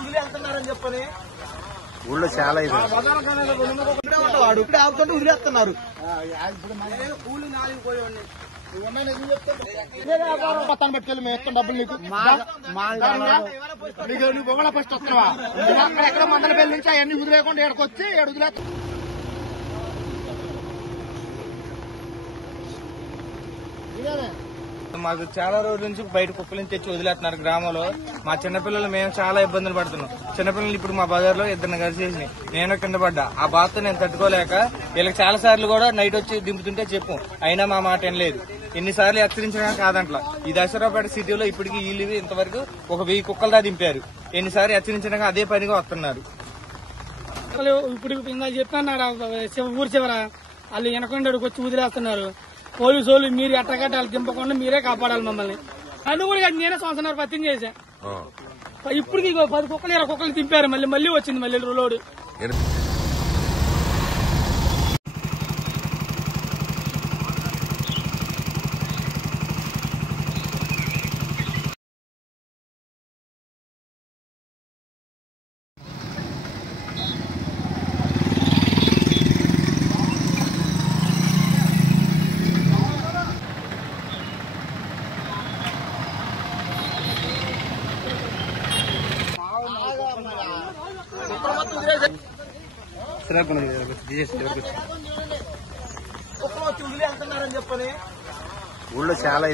వదిలేస్తున్నారని చెప్పని ఊళ్ళో చాలా వాడు ఇప్పుడే ఆపుతుంటే వదిలేస్తున్నారు. మొత్తాన్ని పట్టుకెళ్ళి మేము ఎక్కడ డబ్బులు నీకు నువ్వు ఒకళ్ళ ఫస్ట్ వస్తున్నావా? అక్కడెక్కడ మందల పెళ్లి నుంచి అవన్నీ వదిలేకుండా ఎక్కడికి వచ్చి వదిలేస్తా. మాకు చాలా రోజుల నుంచి బయట కుక్కల నుంచి తెచ్చి వదిలేస్తున్నారు గ్రామంలో. మా చిన్నపిల్లలు మేము చాలా ఇబ్బందులు పడుతున్నాం. చిన్నపిల్లలు ఇప్పుడు మా బజార్లో ఇద్దరిని కలిసేసి నేను కింద పడ్డా. ఆ బాధతో నేను తట్టుకోలేక వీళ్ళకి చాలా సార్లు కూడా నైట్ వచ్చి దింపుతుంటే చెప్పు, అయినా మా మాట ఏం లేదు. ఎన్నిసార్లు హెచ్చరించినా కాదంట్లా. ఈ దసరాపేట సిటీలో ఇప్పటికీ వీళ్ళు ఇంతవరకు 1000 కుక్కలదా దింపారు. ఎన్నిసార్లు హెచ్చరించినా అదే పనిగా వస్తున్నారు. ఇప్పుడు ఇంకా చెప్పాను ఊరి చివర వాళ్ళు వెనకొండడికి వచ్చి వదిలేస్తున్నారు. పోలీసు వాళ్ళు మీరు ఎట్టగట్ట వాళ్ళు దింపకుండా మీరే కాపాడాలి మమ్మల్ని. అది కూడా నేనే సంవత్సరం పత్యం చేశా. ఇప్పటికి 10 కుక్కలు 20 కుక్కలు దింపారు. మళ్ళీ వచ్చింది మళ్ళీ లోడు. వదిలేస్తున్నారని చెప్పని ఊళ్ళో చాలా